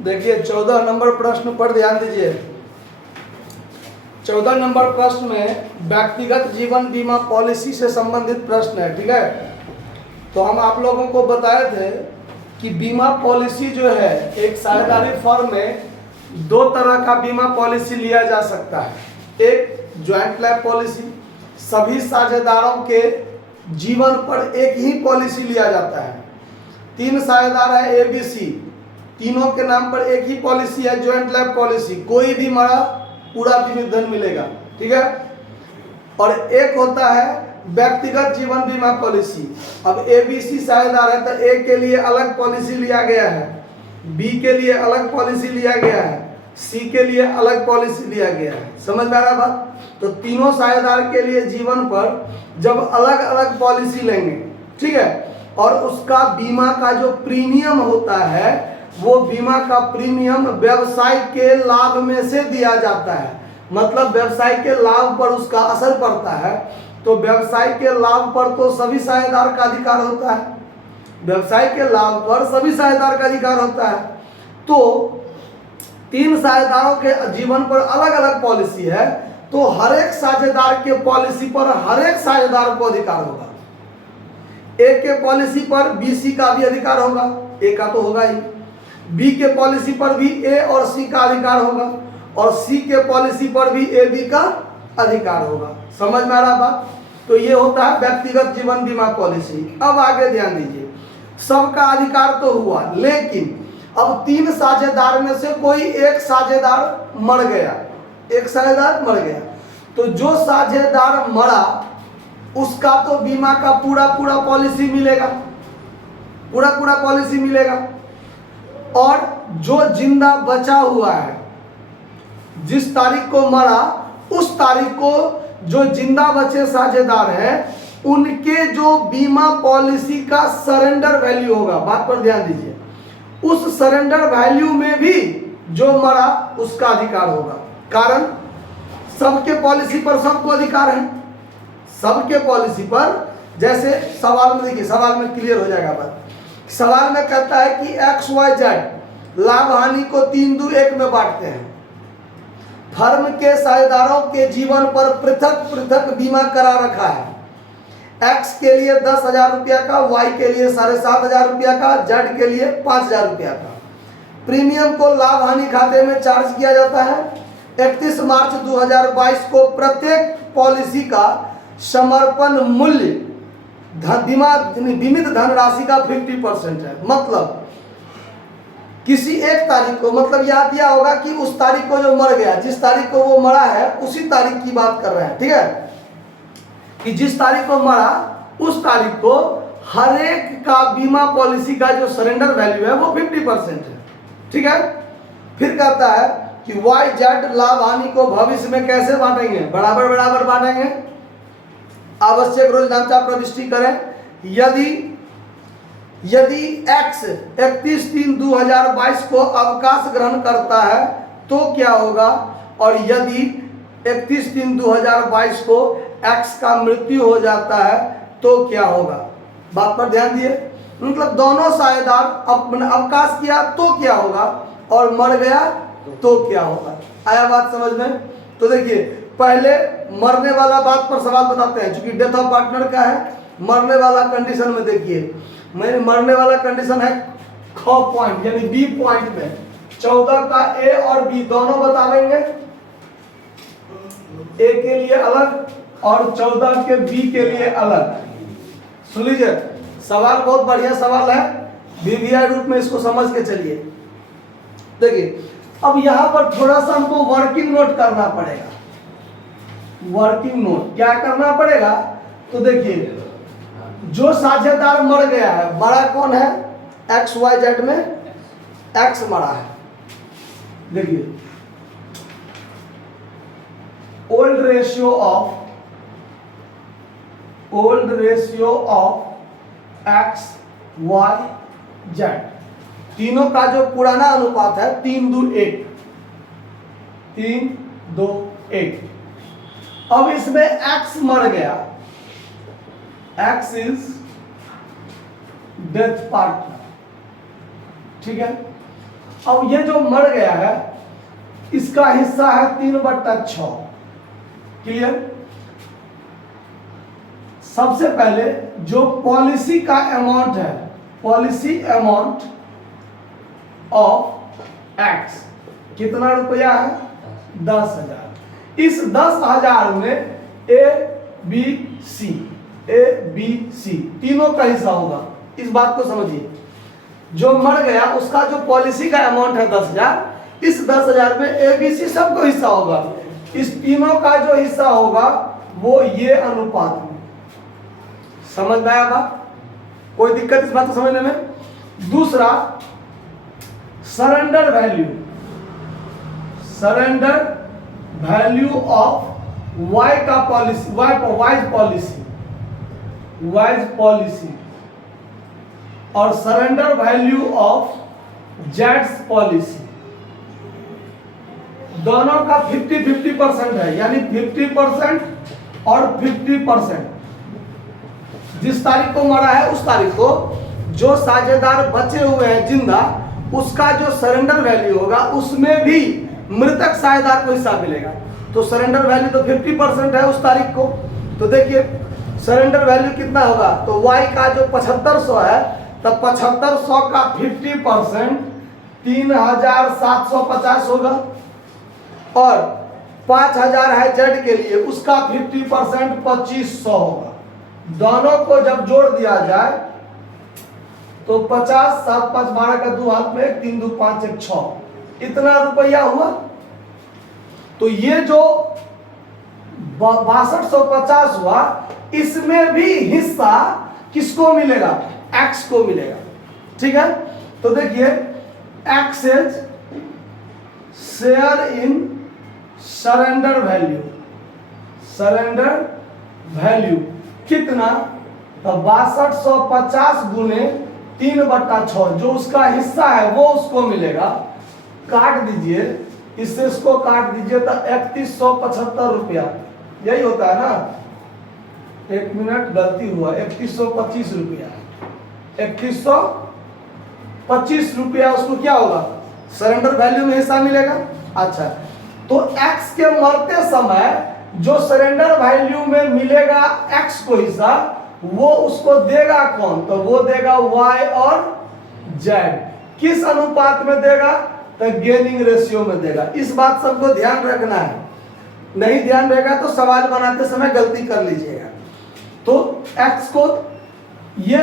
देखिए 14 नंबर प्रश्न पर ध्यान दीजिए। 14 नंबर प्रश्न में व्यक्तिगत जीवन बीमा पॉलिसी से संबंधित प्रश्न है, ठीक है। तो हम आप लोगों को बताए थे कि बीमा पॉलिसी जो है एक साझेदारी फर्म में दो तरह का बीमा पॉलिसी लिया जा सकता है। एक ज्वाइंट लाइफ पॉलिसी, सभी साझेदारों के जीवन पर एक ही पॉलिसी लिया जाता है। 3 साझेदार है ABC, तीनों के नाम पर एक ही पॉलिसी है, ज्वाइंट लाइफ पॉलिसी। कोई भी मरा पूरा बीमित धन मिलेगा, ठीक है। और एक होता है व्यक्तिगत जीवन बीमा पॉलिसी। अब ABC साझेदार है तो A के लिए अलग पॉलिसी लिया गया है, B के लिए अलग पॉलिसी लिया गया है, C के लिए अलग पॉलिसी लिया गया है। समझ में आ रहा बात? तो तीनों साझेदार के लिए जीवन पर जब अलग अलग पॉलिसी लेंगे, ठीक है, और उसका बीमा का जो प्रीमियम होता है वो बीमा का प्रीमियम व्यवसाय के लाभ में से दिया जाता है। मतलब व्यवसाय के लाभ पर उसका असर पड़ता है। तो व्यवसाय के लाभ पर तो सभी साझेदार का अधिकार होता है, व्यवसाय के लाभ पर सभी साझेदार का अधिकार होता है। तो 3 साझेदारों के जीवन पर अलग अलग पॉलिसी है, तो हर एक साझेदार के पॉलिसी पर हर एक साझेदार को अधिकार होगा। ए के पॉलिसी पर BC का भी अधिकार होगा, A का तो होगा ही। B के पॉलिसी पर भी A और C का अधिकार होगा, और C के पॉलिसी पर भी AB का अधिकार होगा। समझ में आ रहा बात? तो ये होता है व्यक्तिगत जीवन बीमा पॉलिसी। अब आगे ध्यान दीजिए, सबका अधिकार तो हुआ, लेकिन अब 3 साझेदार में से कोई एक साझेदार मर गया, एक साझेदार मर गया। तो जो साझेदार मरा उसका तो बीमा का पूरा पॉलिसी मिलेगा, पूरा पॉलिसी मिलेगा। और जो जिंदा बचा हुआ है, जिस तारीख को मरा उस तारीख को जो जिंदा बचे साझेदार हैं उनके जो बीमा पॉलिसी का सरेंडर वैल्यू होगा, बात पर ध्यान दीजिए, उस सरेंडर वैल्यू में भी जो मरा उसका अधिकार होगा। कारण सबके पॉलिसी पर सबको अधिकार है, सबके पॉलिसी पर। जैसे सवाल में देखिए, सवाल में क्लियर हो जाएगा बात। सवाल में कहता है कि XYZ लाभ हानि को 3-2-1 में बांटते हैं। फर्म के साझेदारों के जीवन पर पृथक बीमा करा रखा है। X के लिए 10,000 रुपया का, Y के लिए 7,500 रुपया का, Z के लिए 5,000 रुपया का। प्रीमियम को लाभ हानि खाते में चार्ज किया जाता है। 31 मार्च 2022 को प्रत्येक पॉलिसी का समर्पण मूल्य बीमित धनराशि का 50% है। मतलब किसी एक तारीख को, मतलब याद दिया होगा कि उस तारीख को जो मर गया, जिस तारीख को वो मरा है उसी तारीख की बात कर रहे हैं, ठीक है, कि जिस तारीख को मरा उस तारीख को हर एक का बीमा पॉलिसी का जो सरेंडर वैल्यू है वो 50% है, ठीक है। फिर कहता है कि YZ लाभ हानि को भविष्य में कैसे बांटेंगे? बराबर बांटेंगे। आवश्यक रोजनामा प्रविष्टि करें। यदि X 31/3/2022 को अवकाश ग्रहण करता है तो क्या होगा, और यदि 31/3/2022 को X का मृत्यु हो जाता है तो क्या होगा? बात पर ध्यान दिए। मतलब दोनों साझेदार अवकाश किया तो क्या होगा, और मर गया तो क्या होगा। आया बात समझ में? तो देखिए, पहले मरने वाला बात पर सवाल बताते हैं, क्योंकि डेथ ऑफ पार्टनर का है। मरने वाला कंडीशन में देखिए, मैंने मरने वाला कंडीशन है ख पॉइंट यानी B पॉइंट में 14 का A और B दोनों बतावेंगे, A के लिए अलग और 14 के B के लिए अलग। सुन लीजिए, सवाल बहुत बढ़िया सवाल है, BVI रूप में इसको समझ के चलिए। देखिए, अब यहां पर थोड़ा सा हमको वर्किंग नोट करना पड़ेगा। वर्किंग नोट क्या करना पड़ेगा? तो देखिए, जो साझेदार मर गया है, बड़ा कौन है? XYZ में X मरा है। देखिए, ओल्ड रेशियो ऑफ XYZ, तीनों का जो पुराना अनुपात है 3:1। अब इसमें X मर गया, X इज डेथ पार्टनर, ठीक है। अब ये जो मर गया है इसका हिस्सा है 3/6। क्लियर? सबसे पहले जो पॉलिसी का अमाउंट है, पॉलिसी अमाउंट ऑफ एक्स कितना रुपया है? 10,000। इस 10,000 में ए बी सी तीनों का हिस्सा होगा। इस बात को समझिए, जो मर गया उसका जो पॉलिसी का अमाउंट है 10,000, इस 10,000 में ए बी सी सबको हिस्सा होगा। इस तीनों का जो हिस्सा होगा वो ये अनुपात में। समझ में आया बात? कोई दिक्कत इस बात को समझने में? दूसरा, surrender value, surrender value of Y का पॉलिसी, वाइज पॉलिसी और सरेंडर वैल्यू ऑफ जेड्स पॉलिसी, दोनों का 50-50% है, यानी 50% और 50%। जिस तारीख को मरा है उस तारीख को जो साझेदार बचे हुए हैं जिंदा, उसका जो सरेंडर वैल्यू होगा उसमें भी मृतक साझेदार को हिस्सा मिलेगा। तो सरेंडर वैल्यू तो 50% है उस तारीख को। तो देखिए सरेंडर वैल्यू कितना होगा, तो वाई का जो 7500 है, तब 7500 का 50% 3,750 होगा, और 5,000 है जेड के लिए, उसका 50% 2,500 होगा। दोनों को जब जोड़ दिया जाए तो 50, 7, 5, 12 का 2 हाथ में 1, 3, 2, 5, 1, 6, इतना रुपया हुआ। तो ये जो 6250 हुआ, इसमें भी हिस्सा किसको मिलेगा? एक्स को मिलेगा। ठीक है? तो देखिए x is share in surrender value, surrender value कितना? तो 6250 गुने 3/6, जो उसका हिस्सा है वो उसको मिलेगा। काट दीजिए, इससे इसको काट दीजिए तो 3175 रुपया, यही होता है ना? 1 मिनट गलती हुआ, 3125 रुपया, 3125 रुपया उसको क्या होगा? सरेंडर वैल्यू में हिस्सा मिलेगा। अच्छा, तो एक्स के मरते समय जो सरेंडर वैल्यू में मिलेगा एक्स को हिस्सा, वो उसको देगा कौन? तो वो देगा वाई और जेड। किस अनुपात में देगा? तो गेनिंग रेशियो में देगा। इस बात सबको ध्यान रखना है, नहीं ध्यान रहेगा तो सवाल बनाते समय गलती कर लीजिएगा। तो एक्स को, ये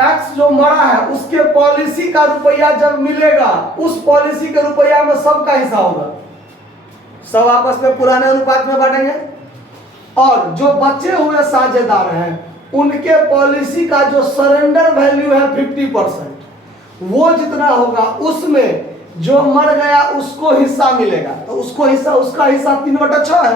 एक्स जो मरा है उसके पॉलिसी का रुपया जब मिलेगा, उस पॉलिसी के रुपया में सबका हिस्सा होगा, सब आपस में पुराने अनुपात में बांटेंगे। और जो बचे हुए साझेदार हैं उनके पॉलिसी का जो सरेंडर वैल्यू है 50%, वो जितना होगा उसमें जो मर गया उसको हिस्सा मिलेगा। तो उसको हिस्सा, उसका हिस्सा 3/6 है,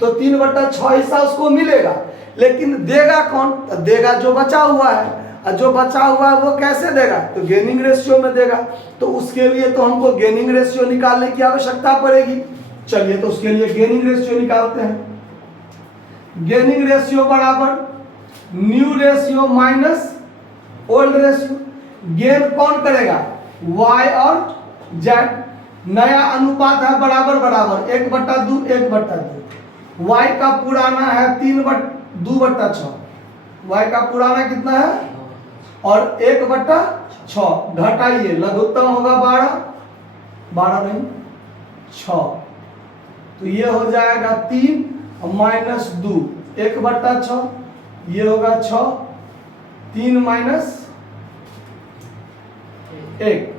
तो 3/6 हिस्सा उसको मिलेगा। लेकिन देगा कौन? तो देगा जो बचा हुआ है, और जो बचा हुआ है वो कैसे देगा? तो गेनिंग रेशियो में देगा। तो उसके लिए तो हमको गेनिंग रेशियो निकालने की आवश्यकता पड़ेगी। चलिए तो उसके लिए गेनिंग रेशियो निकालते हैं। गेनिंग रेशियो बराबर new ratio minus old ratio. Gain कौन करेगा? वाई और जेड। नया अनुपात है बराबर बराबर 1/2, 1/2। वाई का पुराना है 2/6, वाई का पुराना कितना है? और 1/6 घटाइए, लघुत्तम होगा 12 नहीं 6, तो ये हो जाएगा 3 माइनस 2, 1/6, ये होगा 6, 3 माइनस 1,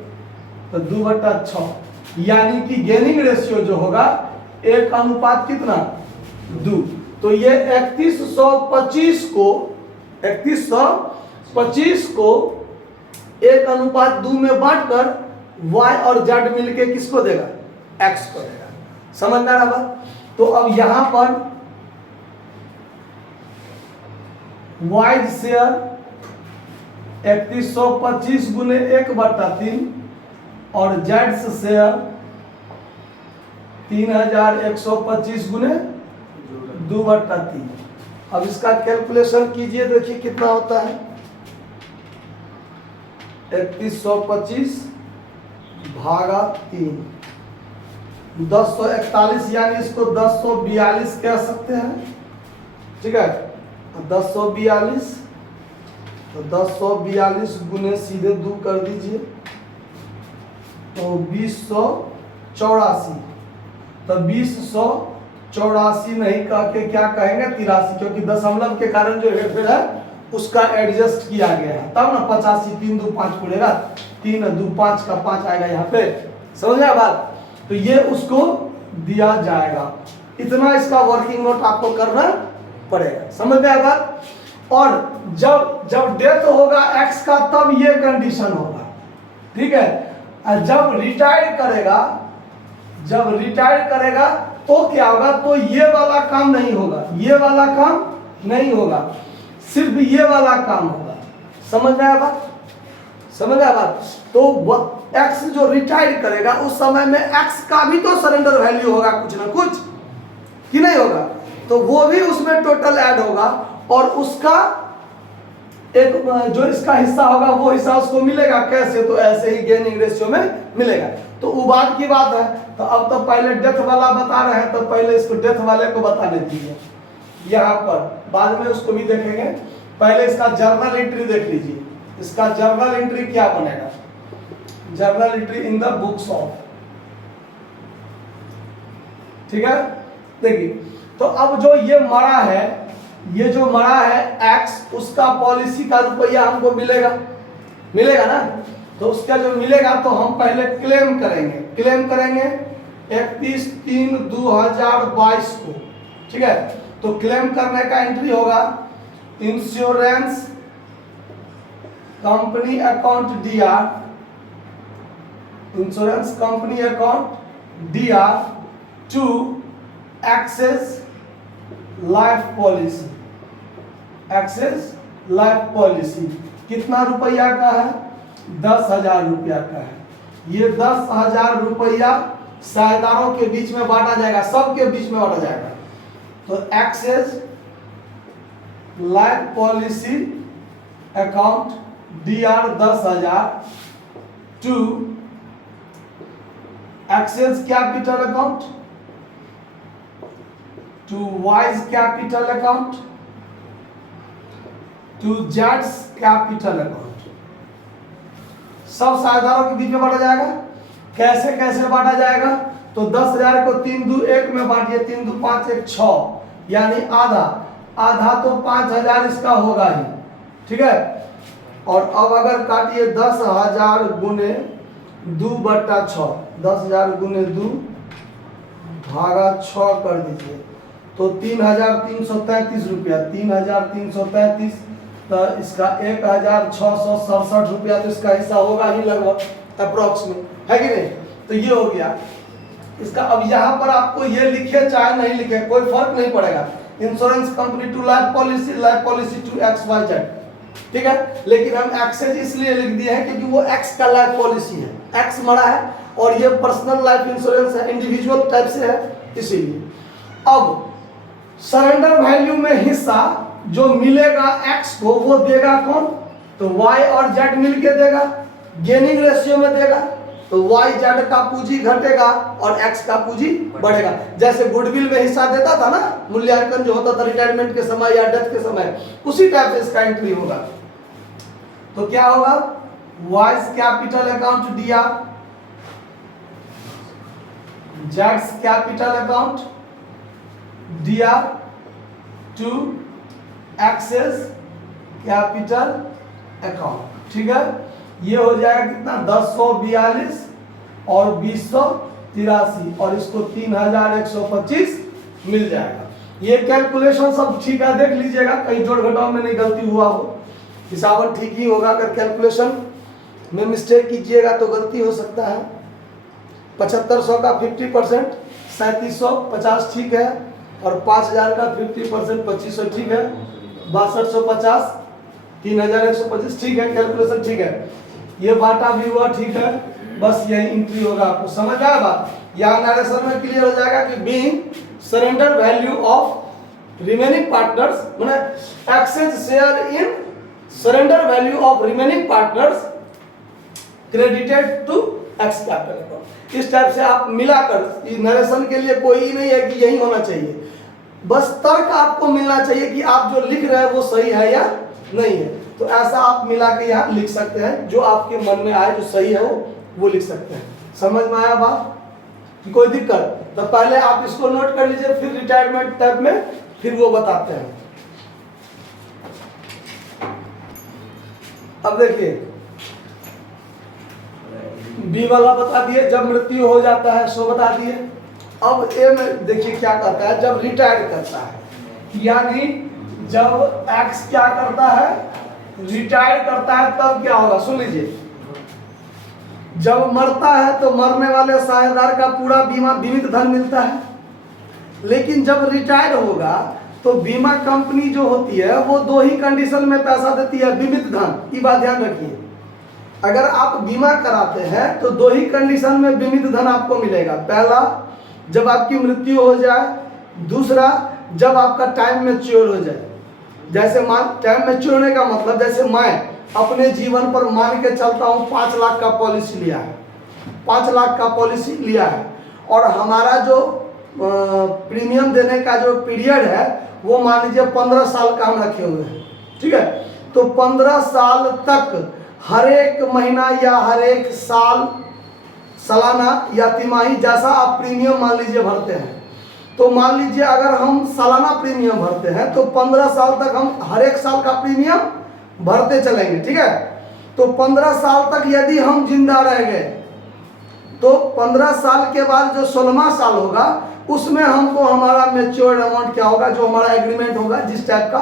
तो 2/6। यानी कि गेनिंग रेशियो जो होगा 1 अनुपात कितना? 2। तो ये 3125 को 1 अनुपात 2 में बांटकर y और z मिलके किसको देगा? x को देगा। समझ में आ रहा बात? तो अब यहां पर वाइज शेयर 3125 गुने 1/3 और जेड्स शेयर 3125 गुने 2/3। अब इसका कैलकुलेशन कीजिए, देखिए कितना होता है। 3125 भागा 3, 1041 यानी इसको 1042 कह सकते हैं, ठीक है। 1042 तो 1042 गुने सीधे 2 कर दीजिए तो 2084, तो 2084 नहीं कह के क्या कहेंगे 83, क्योंकि दशमलव के कारण जो हेरफेर है उसका एडजस्ट किया गया है, तब ना 85 3 2 5 पड़ेगा, 3 2 5 का 5 आएगा यहाँ पे, समझ गया बात। तो ये उसको दिया जाएगा, इतना इसका वर्किंग नोट आपको करना पड़ेगा, समझ गया बात। और जब डेथ होगा एक्स का तब ये कंडीशन होगा, ठीक है। जब रिटायर करेगा तो क्या होगा, तो ये वाला काम नहीं होगा, ये वाला काम नहीं होगा, सिर्फ ये वाला काम होगा, समझ में आया बात, समझ आया बात। तो एक्स जो रिटायर करेगा उस समय में एक्स का भी तो सरेंडर वैल्यू होगा कुछ ना कुछ, कि नहीं होगा, तो वो भी उसमें टोटल ऐड होगा और उसका एक जो इसका हिस्सा होगा वो हिस्सा उसको मिलेगा, कैसे, तो ऐसे ही गेनिंग रेशियो में मिलेगा। तो वो बात की बात है। तो अब तो पहले डेथ वाला बता रहे हैं, तो पहले इसको डेथ वाले को बताने दीजिए यहाँ पर, बाद में उसको भी देखेंगे। पहले इसका जर्नल एंट्री देख लीजिए, इसका जर्नल एंट्री क्या बनेगा, journal entry in the books of, ठीक है। देखिए तो अब जो ये मरा है, ये जो मरा है एक्स, उसका पॉलिसी का रुपया हमको मिलेगा ना, तो उसका जो मिलेगा तो हम पहले क्लेम करेंगे 31/3/2022 को, ठीक है। तो क्लेम करने का एंट्री होगा insurance company account DR, insurance company account DR to X's life policy, X's life policy कितना रुपया का है, 10,000 रुपया का है। ये 10,000 रुपया साझेदारों के बीच में बांटा जाएगा, सबके बीच में बांटा जाएगा। तो X's life policy account DR 10,000 to X's capital account, to Y's capital account, to जेड्स कैपिटल अकाउंट, सब साझेदारों के बीच में बांटा जाएगा। कैसे बांटा जाएगा, तो 10,000 को 3 2 1 में बांटिए, 3 2 5 1 6, यानी आधा तो 5,000 इसका होगा ही, ठीक है। और अब अगर काटिए 10,000 गुने 2/6, 10,000 गुने 2 भागा 6 कर दीजिए, तो 3,333 रुपया, 3,333, तो इसका 1,667 रुपया तो इसका हिस्सा होगा ही लगभग अप्रोक्स में, है कि नहीं। तो ये हो गया इसका। अब यहाँ पर आपको ये लिखे चाहे नहीं लिखे कोई फर्क नहीं पड़ेगा, insurance company to life policy to XYZ, ठीक है। लेकिन हम एक्सेस इसलिए लिख दिए हैं क्योंकि वो एक्स का लाइफ पॉलिसी है, एक्स मरा है और ये पर्सनल लाइफ इंश्योरेंस है, इंडिविजुअल टाइप से है, इसीलिए। अब सरेंडर वैल्यू में हिस्सा जो मिलेगा एक्स को वो देगा कौन, तो वाई और जेड मिलके देगा, गेनिंग रेशियो में देगा। तो वाई जेड का पूंजी घटेगा और एक्स का पूंजी बढ़ेगा। जैसे गुडविल में हिस्सा देता था ना, मूल्यांकन जो होता था रिटायरमेंट के समय या डेथ के समय, उसी टाइप से इसका एंट्री होगा। तो क्या होगा, वाइज कैपिटल अकाउंट DR, जेड्स capital account DR to X's capital account, ठीक है। ये हो जाएगा कितना, 10,142 और 20,83 और इसको 3,125 मिल जाएगा। ये कैलकुलेशन सब ठीक है, देख लीजिएगा कहीं जोड़ घटाव में नहीं गलती हुआ हो, हिसाबन ठीक ही होगा। अगर कैलकुलेशन में मिस्टेक कीजिएगा तो गलती हो सकता है। 7,500 का 50% 3,750 ठीक है, और 5,000 का 50% 2,500 ठीक है, 6250 3,125 ठीक है, कैलकुलेशन ठीक है। ये बाटा भी हुआ ठीक है, बस यही एंट्री होगा। आपको समझ आया बात, यहाँ नरेशन में क्लियर हो जाएगा कि being surrender value of remaining partners, माने exchange share in surrender value of remaining partners credited to X capital account. इस टाइप से आप मिलाकर, नरेशन के लिए कोई नहीं है कि यही होना चाहिए, बस तर्क आपको मिलना चाहिए कि आप जो लिख रहे हैं वो सही है या नहीं है। तो ऐसा आप मिला के यहाँ लिख सकते हैं, जो आपके मन में आए जो सही है वो लिख सकते हैं। समझ में आया बात? कोई दिक्कत? तो पहले आप इसको नोट कर लीजिए, फिर रिटायरमेंट टाइप में फिर वो बताते हैं। अब देखिए, बी वाला बता दिए, जब मृत्यु हो जाता है सो बता दिए। अब ए में देखिए क्या करता है, जब रिटायर करता है, यानी जब एक्स क्या करता है, रिटायर करता है, तब क्या होगा सुन लीजिए। जब मरता है तो मरने वाले साझेदार का पूरा बीमा बीमित धन मिलता है, लेकिन जब रिटायर होगा तो बीमा कंपनी जो होती है वो दो ही कंडीशन में पैसा देती है, बीमित धन की बात ध्यान रखिए। अगर आप बीमा कराते हैं तो दो ही कंडीशन में बीमित धन आपको मिलेगा। पहला, जब आपकी मृत्यु हो जाए, दूसरा जब आपका टाइम मैच्योर हो जाए। जैसे टाइम मैच्योर होने का मतलब, जैसे मैं अपने जीवन पर मान के चलता हूँ 5 लाख का पॉलिसी लिया है, 5 लाख का पॉलिसी लिया है, और हमारा जो प्रीमियम देने का जो पीरियड है वो मान लीजिए 15 साल का हम रखे हुए हैं, ठीक है। तो 15 साल तक हर एक महीना या हर एक साल, सालाना या तिमाही, जैसा आप प्रीमियम मान लीजिए भरते हैं, तो मान लीजिए अगर हम सालाना प्रीमियम भरते हैं तो 15 साल तक हम हर एक साल का प्रीमियम भरते चलेंगे, ठीक है। तो 15 साल तक यदि हम जिंदा रह गए तो 15 साल के बाद जो 16वां साल होगा उसमें हमको हमारा मैच्योर्ड अमाउंट क्या होगा, जो हमारा एग्रीमेंट होगा जिस टाइप का,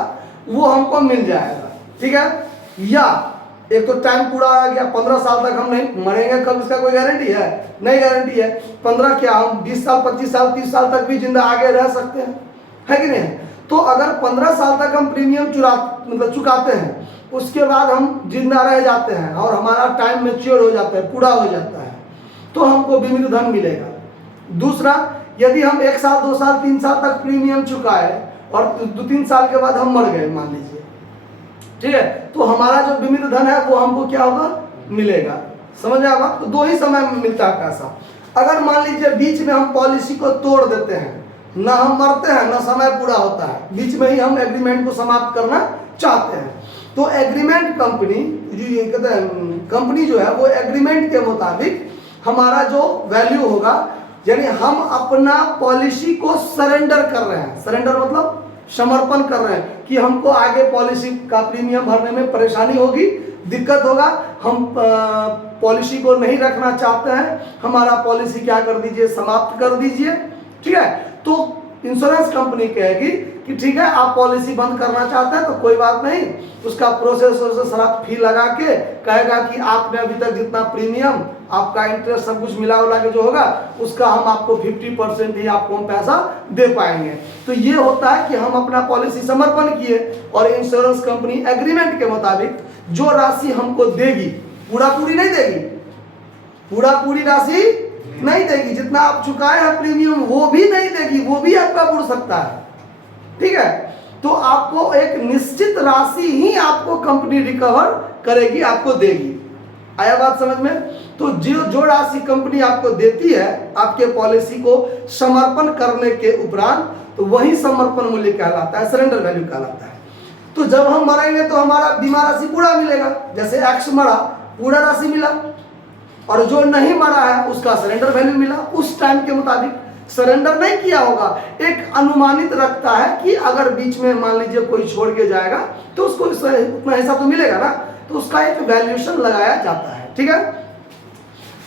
वो हमको मिल जाएगा, ठीक है। या एक तो टाइम पूरा आ गया, 15 साल तक हम नहीं मरेंगे, कब इसका कोई गारंटी है? नहीं गारंटी है। 15 क्या, हम 20 साल 25 साल 30 साल तक भी जिंदा आगे रह सकते हैं, है कि नहीं? तो अगर 15 साल तक हम प्रीमियम चुकाते हैं, उसके बाद हम जिंदा रह जाते हैं और हमारा टाइम मैच्योर हो जाता है, पूरा हो जाता है, तो हमको बीमित धन मिलेगा। दूसरा, यदि हम 1 साल 2 साल 3 साल तक प्रीमियम चुकाए और 2-3 साल के बाद हम मर गए मान लीजिए, ठीक है, तो हमारा जो बीमित धन है वो हमको क्या होगा, मिलेगा। समझ में आया? तो 2 ही समय में मिलता है पैसा। अगर मान लीजिए बीच में हम पॉलिसी को तोड़ देते हैं, ना हम मरते हैं ना समय पूरा होता है, बीच में ही हम एग्रीमेंट को समाप्त करना चाहते हैं, तो एग्रीमेंट कंपनी जो कहते हैं, कंपनी जो है वो एग्रीमेंट के मुताबिक हमारा जो वैल्यू होगा, यानी हम अपना पॉलिसी को सरेंडर कर रहे हैं। सरेंडर मतलब समर्पण कर रहे हैं कि हमको आगे पॉलिसी का प्रीमियम भरने में परेशानी होगी, दिक्कत होगा, हम पॉलिसी को नहीं रखना चाहते हैं, हमारा पॉलिसी क्या कर दीजिए, समाप्त कर दीजिए, ठीक है। तो इंश्योरेंस कंपनी कहेगी कि ठीक है, आप पॉलिसी बंद करना चाहते हैं तो कोई बात नहीं, उसका प्रोसेस सारा फी लगा के कहेगा कि आपने अभी तक जितना प्रीमियम, आपका इंटरेस्ट सब कुछ मिला उला के जो होगा उसका हम आपको 50% ही आपको हम पैसा दे पाएंगे। तो ये होता है कि हम अपना पॉलिसी समर्पण किए और इंश्योरेंस कंपनी एग्रीमेंट के मुताबिक जो राशि हमको देगी, पूरा पूरी नहीं देगी, पूरा पूरी राशि नहीं देगी, जितना आप चुकाए हैं प्रीमियम वो भी नहीं देगी, वो भी आपका बुड़ सकता है, ठीक है। तो आपको एक निश्चित राशि ही आपको कंपनी रिकवर करेगी, आपको देगी। आया बात समझ में? तो जो राशि कंपनी आपको देती है आपके पॉलिसी को समर्पण करने के उपरांत, तो वही समर्पण मूल्य कहलाता है, सरेंडर वैल्यू कहलाता है। तो जब हम मरेंगे तो हमारा बीमा राशि पूरा मिलेगा, जैसे एक्स मरा पूरा राशि मिला, और जो नहीं मरा है उसका सरेंडर वैल्यू मिला उस टाइम के मुताबिक। सरेंडर नहीं किया होगा, एक अनुमानित रखता है कि अगर बीच में मान लीजिए कोई छोड़ के जाएगा तो उसको उतना हिस्सा तो मिलेगा ना, तो उसका एक वैल्यूएशन लगाया जाता है, ठीक है।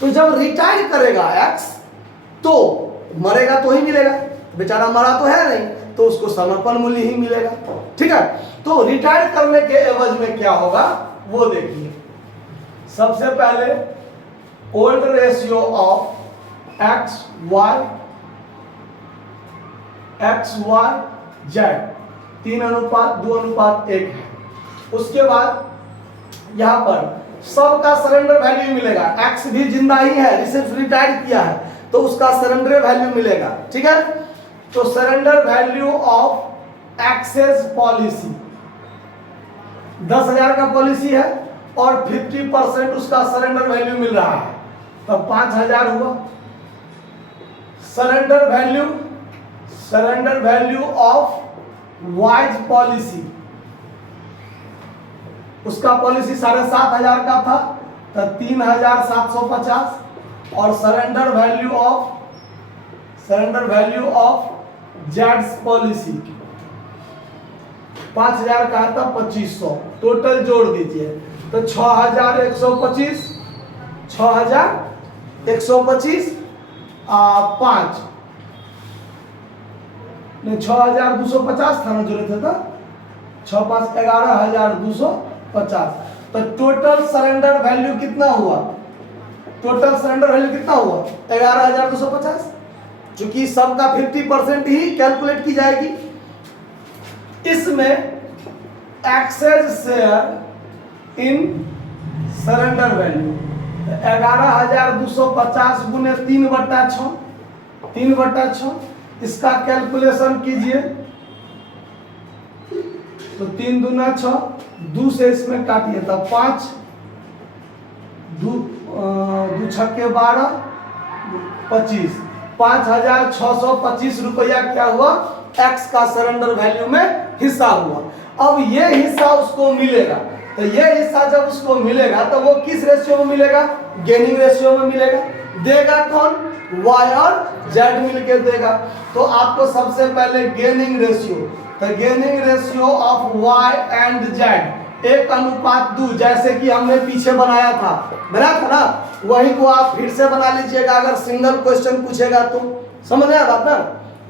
तो जब रिटायर करेगा एक्स तो मरेगा तो ही मिलेगा, बेचारा मरा तो है नहीं, तो उसको समर्पण मूल्य ही मिलेगा, ठीक है। तो रिटायर करने के एवज में क्या होगा वो देखिए। सबसे पहले old ratio of X Y Z 3:2:1 है। उसके बाद यहां पर सबका सरेंडर वैल्यू मिलेगा, एक्स भी जिंदा ही है, सिर्फ रिटायर किया है तो उसका सरेंडर वैल्यू मिलेगा, ठीक है। तो surrender value of X's policy 10,000 का पॉलिसी है और 50% उसका सरेंडर वैल्यू मिल रहा है, तो 5000 हुआ। Surrender value of wise policy, उसका पॉलिसी 7500 का था तो 3750, और सरेंडर वैल्यू ऑफ जेड्स पॉलिसी 5000 का था 2500, टोटल जोड़ दीजिए तो 6125, 6125 5 नहीं 6250 था ना, जोड़े थे तो 6 5 11250। तो टोटल सरेंडर वैल्यू कितना हुआ? टोटल सरेंडर वैल्यू कितना हुआ? 11250। चूंकि सबका 50% ही कैलकुलेट की जाएगी। इसमें access share in surrender value 11250 गुने 3/6, 3/6, इसका कैलकुलेशन कीजिए तो 3 दूना 6, 2 से इसमें काटिए तो 5, 2 छक्के 12, 25, 5625 रुपया क्या हुआ? एक्स का सरेंडर वैल्यू में हिस्सा हुआ। अब ये हिस्सा उसको मिलेगा, तो ये हिस्सा जब उसको मिलेगा तो वो किस रेशियो में मिलेगा? गेनिंग रेशियो में मिलेगा। देगा कौन? वाई और जेड मिलके देगा। तो आपको सबसे पहले गेनिंग रेशियो, तो gaining ratio of Y and Z 1:2, जैसे कि हमने पीछे बनाया था ना, वही को आप फिर से बना लीजिएगा अगर सिंगल क्वेश्चन पूछेगा तो। समझ आया बात ना?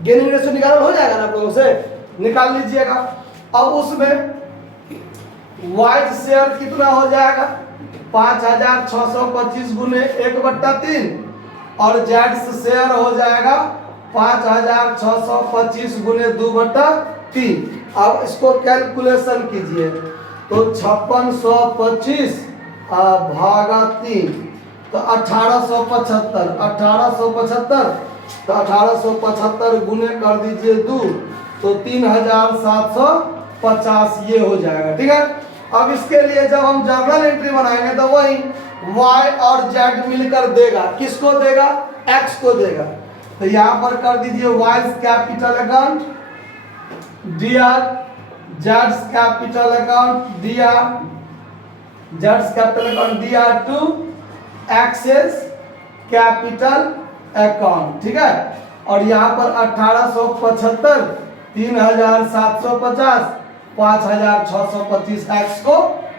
गेनिंग रेशियो निकालना हो जाएगा ना आप लोगों से, निकाल लीजिएगा। अब उसमें वाइज शेयर कितना हो जाएगा? 5625 गुने 1/3, और जेड्स शेयर हो जाएगा 5625 गुने 2/3। अब इसको कैलकुलेशन कीजिए तो 5625 भागा 3 तो 1875, 1875, तो 1875 गुने कर दीजिए 2 तो 3750 ये हो जाएगा। ठीक है। अब इसके लिए जब हम जर्नल एंट्री बनाएंगे तो वही y और z मिलकर देगा। किसको देगा? x को देगा। तो यहां पर कर दीजिए y capital account dr, z capital account dr, z capital account dr to X's capital account. ठीक है। और यहाँ पर 1875, 3750, 5625 एक्स को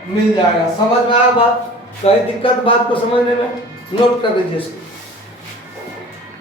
मिल जाएगा। समझ में आया बात? कोई दिक्कत बात को समझने में? नोट कर लीजिए इसको।